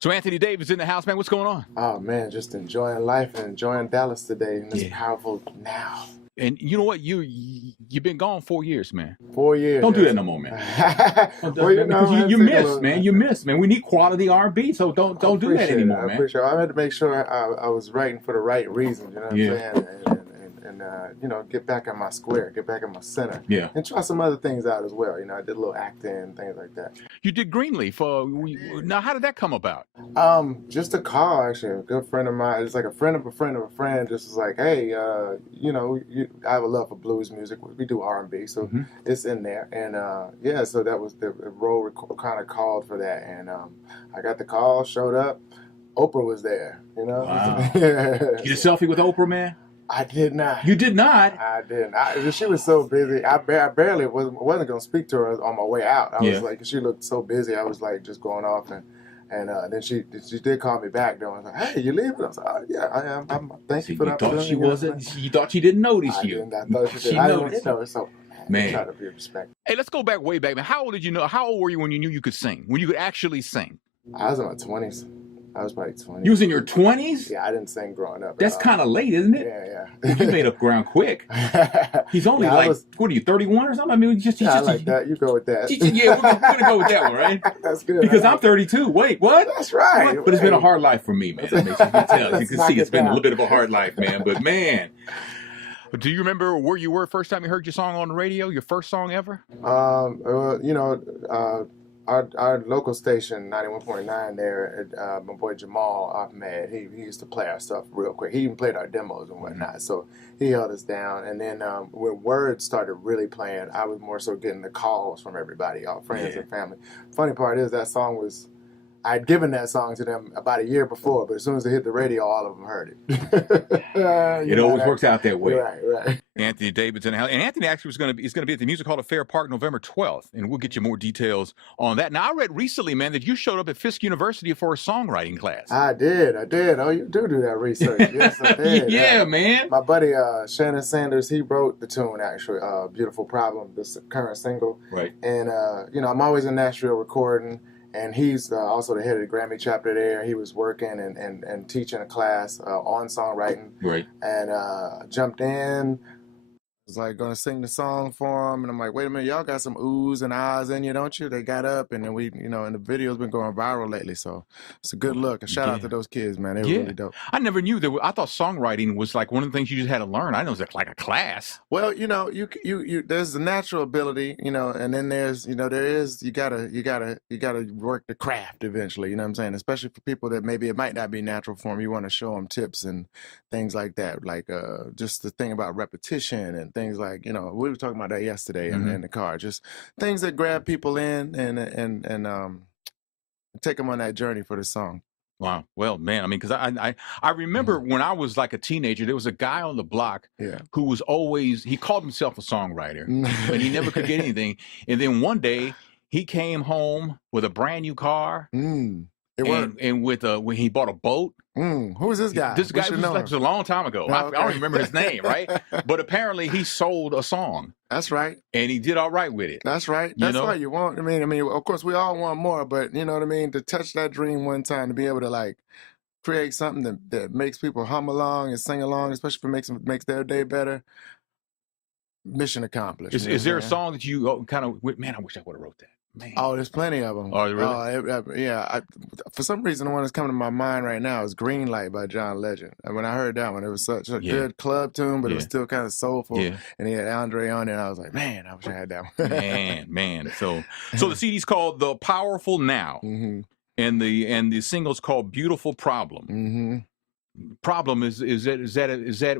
So Anthony Davis in the house, man. What's going on? Oh man, just enjoying life and enjoying Dallas today in this powerful now. And you know what? You've been gone 4 years, man. 4 years. Don't do that no more, man. Well, you know, because you miss, man. You miss, man. We need quality R&B, so don't do that anymore, man. I appreciate it. I had to make sure I was writing for the right reasons. You know what I'm saying? And you know, get back in my square, get back in my center. Yeah. And try some other things out as well. You know, I did a little acting and things like that. You did Greenleaf. Now, how did that come about? Just a call, actually. A good friend of mine. It's like a friend of a friend of a friend. Just was like, hey, you know, I have a love for blues music. We do R&B, so it's in there. And yeah, so that was the role kind of called for that. And I got the call, showed up. Oprah was there. You know. Wow. You did a selfie with Oprah, man? I did not. You did not? I didn't. She was so busy. I barely wasn't going to speak to her on my way out. I was like, she looked so busy. I was like just going off, and then she did call me back though. I was like, hey, you leaving? I was like, oh, yeah, I am. Thank you for that. You thought she didn't notice you. I thought she did. I didn't know her, so man. Try to be respectful. Hey, let's go back way back, man. How old did you know? How old were you when you knew you could sing? When you could actually sing? I was in my 20s. I was probably 20. You was in your 20s? Yeah, I didn't sing growing up. That's kind of late, isn't it? Yeah. You made up ground quick. He's only what are you, 31 or something? I mean, I like that. You go with that. Yeah, we're going to go with that one, right? That's good. Because I'm 32. Wait, what? That's right. What? But it's been a hard life for me, man. You can tell. You can see it's been a little bit of a hard life, man. But, man. Do you remember where you were first time you heard your song on the radio? Your first song ever? You know, our local station, 91.9 there, my boy Jamal Ahmed, he used to play our stuff real quick. He even played our demos and whatnot, so he held us down. And then when Word started really playing, I was more so getting the calls from everybody, all friends and family. Funny part is that song was, I'd given that song to them about a year before, but as soon as it hit the radio, all of them heard it. It always works out that way. Right. Anthony Davis in the house. And Anthony actually is going to be at the Music Hall of Fair Park November 12th, and we'll get you more details on that. Now, I read recently, man, that you showed up at Fisk University for a songwriting class. I did. Oh, you do that research. Yes, I did. Yeah, man. My buddy Shannon Sanders, he wrote the tune, actually, Beautiful Problem, the current single. Right. And, you know, I'm always in Nashville recording. And he's also the head of the Grammy chapter there. He was working and teaching a class on songwriting. Right. And jumped in. Was like going to sing the song for him, and I'm like, wait a minute, y'all got some oohs and ahs in you, don't you? They got up, and then we, you know, and the video's been going viral lately, so it's a good look. And shout out to those kids, man. They were really dope. I never knew that. I thought songwriting was like one of the things you just had to learn. I know it was like a class. Well, you know, you there's the natural ability, you know, and then there's, you know, you gotta work the craft eventually. You know what I'm saying? Especially for people that maybe it might not be natural for them. You want to show them tips and things like that, like just the thing about repetition and things like, you know, we were talking about that yesterday in the car. Just things that grab people in and take them on that journey for the song. Wow. Well, man, I mean, because I remember when I was like a teenager, there was a guy on the block who was always, he called himself a songwriter, but he never could get anything. And then one day he came home with a brand new car. And when he bought a boat. Who is this guy? This guy was a long time ago. I don't remember his name, right? But apparently he sold a song. That's right. And he did all right with it. That's right. That's why you want. I mean, of course we all want more, but you know what I mean. To touch that dream one time, to be able to like create something that makes people hum along and sing along, especially if it makes their day better. Mission accomplished. Is there a song that you kind of, man, I wish I would have wrote that. Man. Oh, there's plenty of them. Oh, really? Yeah. For some reason, the one that's coming to my mind right now is "Green Light" by John Legend. And when I heard that one, it was such a good club tune, but it was still kind of soulful. Yeah. And he had Andre on it, and I was like, man, I wish I had that one. man. So the CD's called "The Powerful Now," and the single's called "Beautiful Problem." Problem is that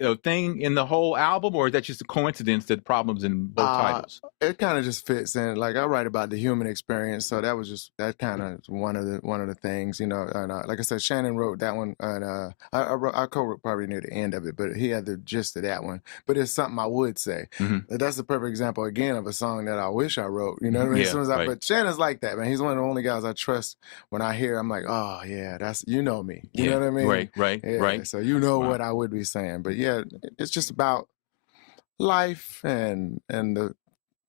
a thing in the whole album, or is that just a coincidence that problems in both titles? It kind of just fits in. Like I write about the human experience, so that kind of one of the things, you know. And like I said, Shannon wrote that one, and I co-wrote probably near the end of it, but he had the gist of that one. But it's something I would say. That's a perfect example again of a song that I wish I wrote. You know what I mean? As soon as but Shannon's like that, man. He's one of the only guys I trust. When I hear, I'm like, oh yeah, that's, you know me. You know what I mean? Right. So you know what I would be saying. But yeah, it's just about life and the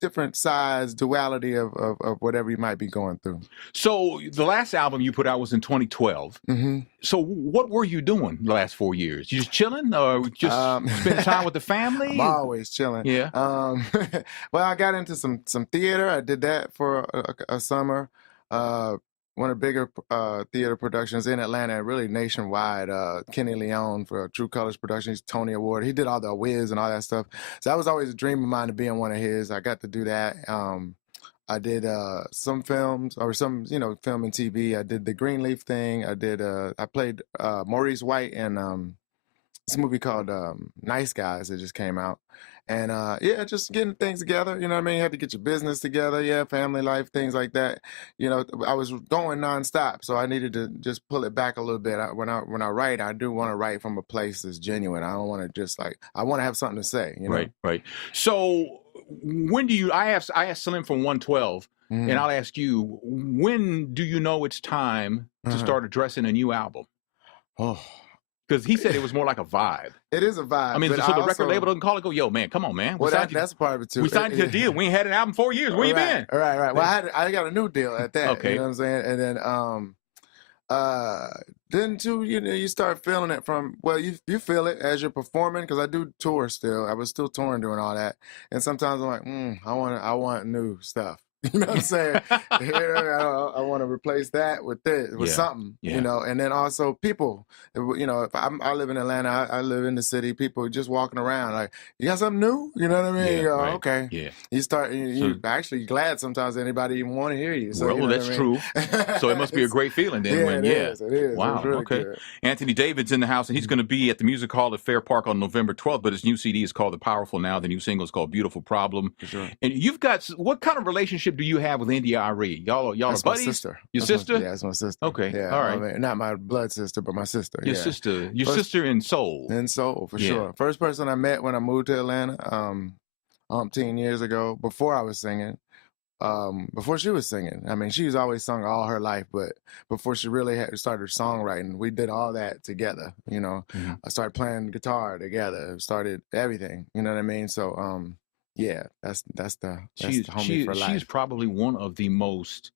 different sides, duality of whatever you might be going through. So the last album you put out was in 2012. Mm-hmm. So what were you doing the last 4 years? You just chilling or just spending time with the family? I'm always chilling. Yeah. Well, I got into some theater. I did that for a summer. One of the bigger theater productions in Atlanta, really nationwide. Kenny Leon for True Colors Productions, Tony Award. He did all the Wiz and all that stuff. So that was always a dream of mine to be in one of his. I got to do that. I did some films or some, film and TV. I did the Greenleaf thing. I played Maurice White in this movie called Nice Guys that just came out. And just getting things together, you know what I mean? You had to get your business together, family life, things like that. I was going nonstop, so I needed to just pull it back a little bit. When I write, I do want to write from a place that's genuine. I don't want to just I want to have something to say. Right. So when do you? I asked Slim from 112, and I'll ask you, when do you know it's time to start addressing a new album? Oh. Because he said it was more like a vibe. It is a vibe. I mean, so the record label doesn't call it, go, yo, man, come on, man. Well, that's part of it, too. We signed you to a deal. We ain't had an album 4 years. Where you been? Right. Well, I got a new deal at that. Okay. You know what I'm saying? And then, too, you start feeling it from, well, you feel it as you're performing, because I do tour still. I was still touring doing all that. And sometimes I'm like, I want new stuff. You know what I'm saying? I want to replace that with this, with something, and then also people, if I live in Atlanta, I live in the city, people just walking around like, you got something new? You know what I mean? You go, okay. Yeah. You start, you're actually glad sometimes anybody even want to hear you. So, well, that's true. So it must be a great feeling then. It is. Wow. Really okay. Good. Anthony David's in the house, and he's going to be at the Music Hall at Fair Park on November 12th, but his new CD is called The Powerful Now. The new single is called Beautiful Problem. For sure. And you've got, what kind of relationship do you have with India Arie? Y'all that's are buddies? My sister. Your sister? That's my sister. Okay. Yeah. All right. I mean, not my blood sister, but my sister. Your sister. Your sister in soul. In soul, for sure. First person I met when I moved to Atlanta, 10 years ago, before I was singing. Before she was singing. I mean, she's always sung all her life, but before she really had started songwriting, we did all that together. I started playing guitar together, started everything. You know what I mean? So, that's the homie for life. She's probably one of the most,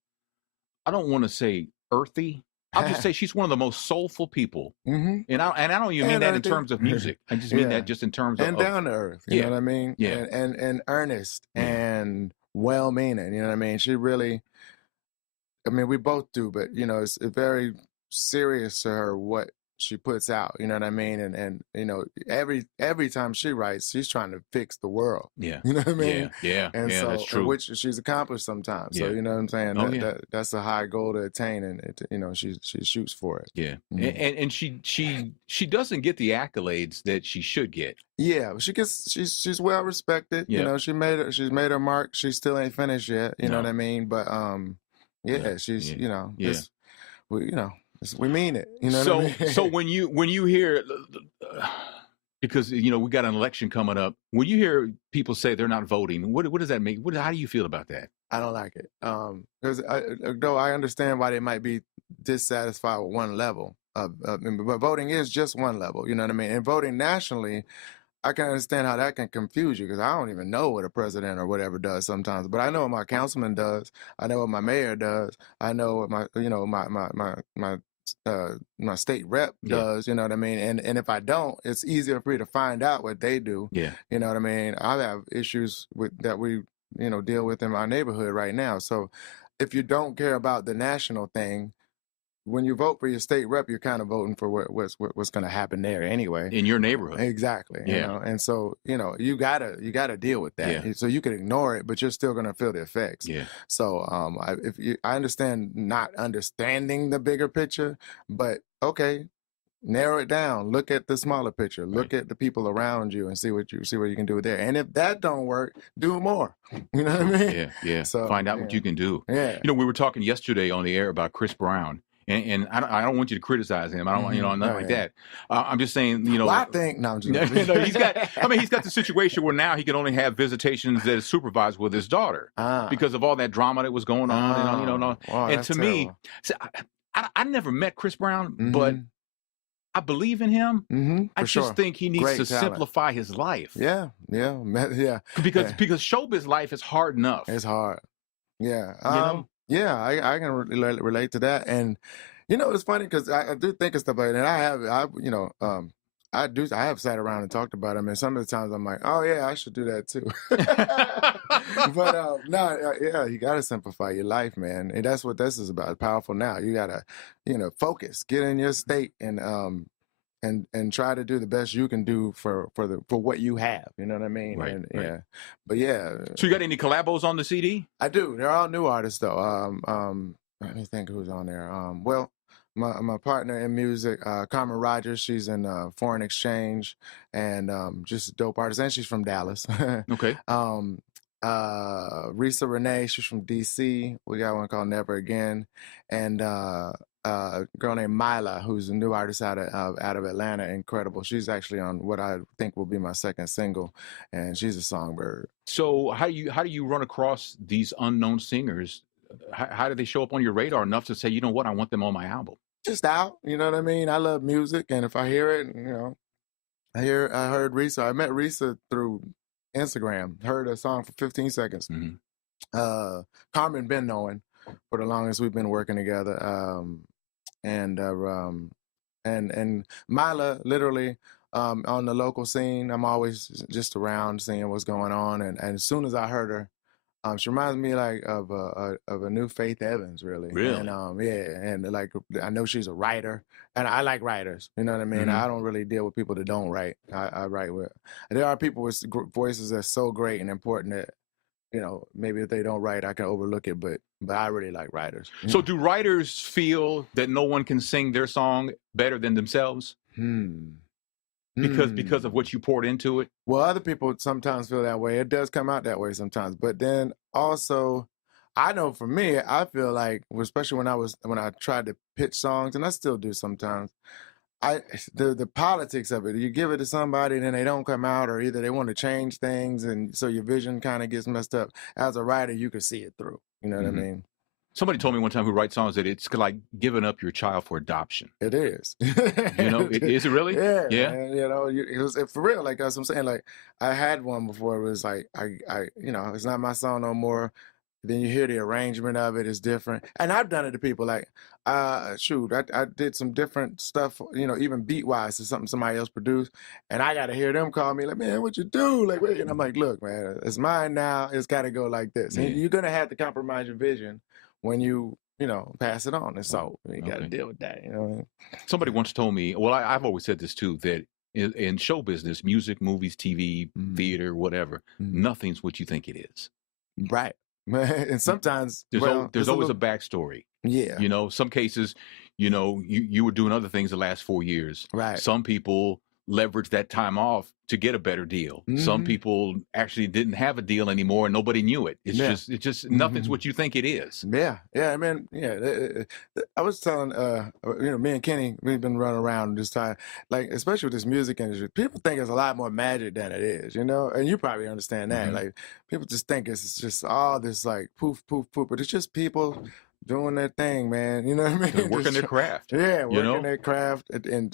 I don't want to say earthy. I'll just say she's one of the most soulful people. And I don't even mean that in terms of music. I just mean that just in terms of down to earth. You know what I mean? Yeah. And earnest and well-meaning. You know what I mean? She really, I mean, we both do, but it's very serious to her what she puts out. You know what I mean? And every time she writes, she's trying to fix the world. Yeah. You know what I mean? Yeah. And so, that's true. which she's accomplished sometimes. So you know what I'm saying? That's a high goal to attain, and she shoots for it. Yeah. And she doesn't get the accolades that she should get. Yeah, she's well respected. Yeah. She's made her mark. She still ain't finished yet. You know what I mean? But she's we mean it. You know what I mean? So when you hear, because we got an election coming up, when you hear people say they're not voting, what does that mean? How do you feel about that? I don't like it. Because though I understand why they might be dissatisfied with one level but voting is just one level. You know what I mean? And voting nationally, I can understand how that can confuse you, because I don't even know what a president or whatever does sometimes. But I know what my councilman does. I know what my mayor does. I know what my state rep does. You know what I mean? And if I don't, it's easier for me to find out what they do. Yeah. You know what I mean? I have issues that we deal with in our neighborhood right now. So if you don't care about the national thing, when you vote for your state rep, you're kind of voting for what's going to happen there anyway in your neighborhood. Exactly. And so you gotta deal with that. Yeah. So you can ignore it, but you're still going to feel the effects. Yeah. So I understand not understanding the bigger picture, but okay, narrow it down. Look at the smaller picture. Look at the people around you and see what you can do with there. And if that don't work, do more. You know what I mean? Yeah. So find out what you can do. Yeah. We were talking yesterday on the air about Chris Brown. And I don't want you to criticize him. I don't want nothing like that. I'm just saying, Well, I think no, I'm just he's got the situation where now he can only have visitations that is supervised with his daughter because of all that drama that was going on. Wow, and to me, I never met Chris Brown, but I believe in him. I just think he needs to simplify his life. Yeah. Because showbiz life is hard enough. It's hard. Yeah. Yeah, I can relate to that. And it's funny because I do think of stuff like that. I have sat around and talked about them, and some of the times I'm like, oh yeah, I should do that too. But you gotta simplify your life, man, and that's what this is about. It's powerful now. You gotta, focus, get in your state, and try to do the best you can do for what you have. You know what I mean? Right. Yeah. But yeah. So you got any collabos on the CD? I do. They're all new artists though. Let me think who's on there. Well, my partner in music, Carmen Rogers, she's in foreign exchange and just a dope artist, and she's from Dallas. Okay. Risa Renee, she's from DC. We got one called Never Again, and a girl named Mila, who's a new artist out of Atlanta. Incredible. She's actually on what I think will be my second single, and she's a songbird. So how do you run across these unknown singers? How do they show up on your radar enough to say, you know what, I want them on my album? Just out, you know what I mean? I love music, and if I hear it, I heard Risa. I met Risa through Instagram. Heard a song for 15 seconds. Mm-hmm. Carmen been knowing for the longest. We've been working together. And Mila, literally, on the local scene, I'm always just around seeing what's going on. And as soon as I heard her, she reminds me like of a new Faith Evans, really. Really? And and like I know she's a writer, and I like writers. You know what I mean? Mm-hmm. I don't really deal with people that don't write. I write with. There are people with voices that's so great and important that maybe if they don't write, I can overlook it. But I really like writers. So do writers feel that no one can sing their song better than themselves? Because of what you poured into it? Well, other people sometimes feel that way. It does come out that way sometimes. But then also, I know for me, I feel like, especially when I tried to pitch songs, and I still do sometimes, the politics of it, you give it to somebody and then they don't come out, or either they want to change things, and so your vision kind of gets messed up. As a writer, you can see it through. You know what I mean? Somebody told me one time who writes songs that it's like giving up your child for adoption. It is. Is it really? Yeah. It was for real. Like that's what I'm saying. Like I had one before. It was like it's not my song no more. Then you hear the arrangement of it is different, and I've done it to people. Like, I did some different stuff. Even beat wise to something somebody else produced, and I got to hear them call me like, "Man, what you do?" Like, wait, and I'm like, "Look, man, it's mine now. It's got to go like this." And you're gonna have to compromise your vision when you pass it on, and so you got to deal with that. Somebody once told me, well, I've always said this too, that in show business, music, movies, TV, theater, whatever, nothing's what you think it is. Right. And sometimes there's always a backstory. Yeah. Some cases, you were doing other things the last 4 years. Right. Some people leverage that time off to get a better deal. Some people actually didn't have a deal anymore and nobody knew it. It's just nothing's what you think it is. Yeah. I mean, I was telling, me and Kenny, we've been running around this time, like, especially with this music industry, people think it's a lot more magic than it is, and you probably understand that. Like, people just think it's just all this like poof, poof, poof, but it's just people doing their thing, man. You know what I mean? They're working their craft. Yeah, working their craft. And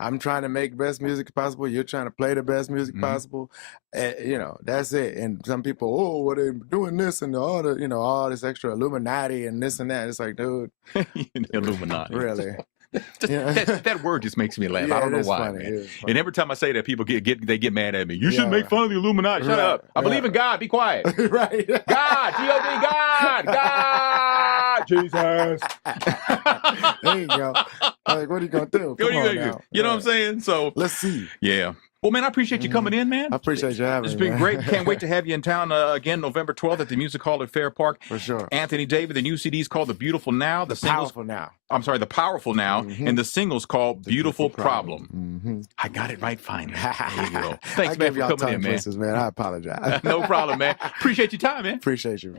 I'm trying to make best music possible. You're trying to play the best music possible. That's it. And some people, well, they're doing this and all the, all this extra Illuminati and this and that. It's like, dude. Illuminati. Really? That word just makes me laugh. I don't know why, man. And every time I say that, people get mad at me. You shouldn't make fun of the Illuminati. Shut up. I believe in God. Be quiet. Right. God. G-O-D. God. Jesus. There you go. Like, what are you gonna do? What are you gonna do? You know what I'm saying? So let's see. Yeah. Well, man, I appreciate you coming in, man. I appreciate you having me. It's been great. Can't wait to have you in town again, November 12th at the Music Hall at Fair Park. For sure. Anthony David, the new CD is called The Beautiful Now. The Powerful Now. I'm sorry, The Powerful Now. And the single's called Beautiful Problem. I got it right finally. There you go. Thanks, man, for coming in, man. I apologize. No problem, man. Appreciate your time, man. Appreciate you.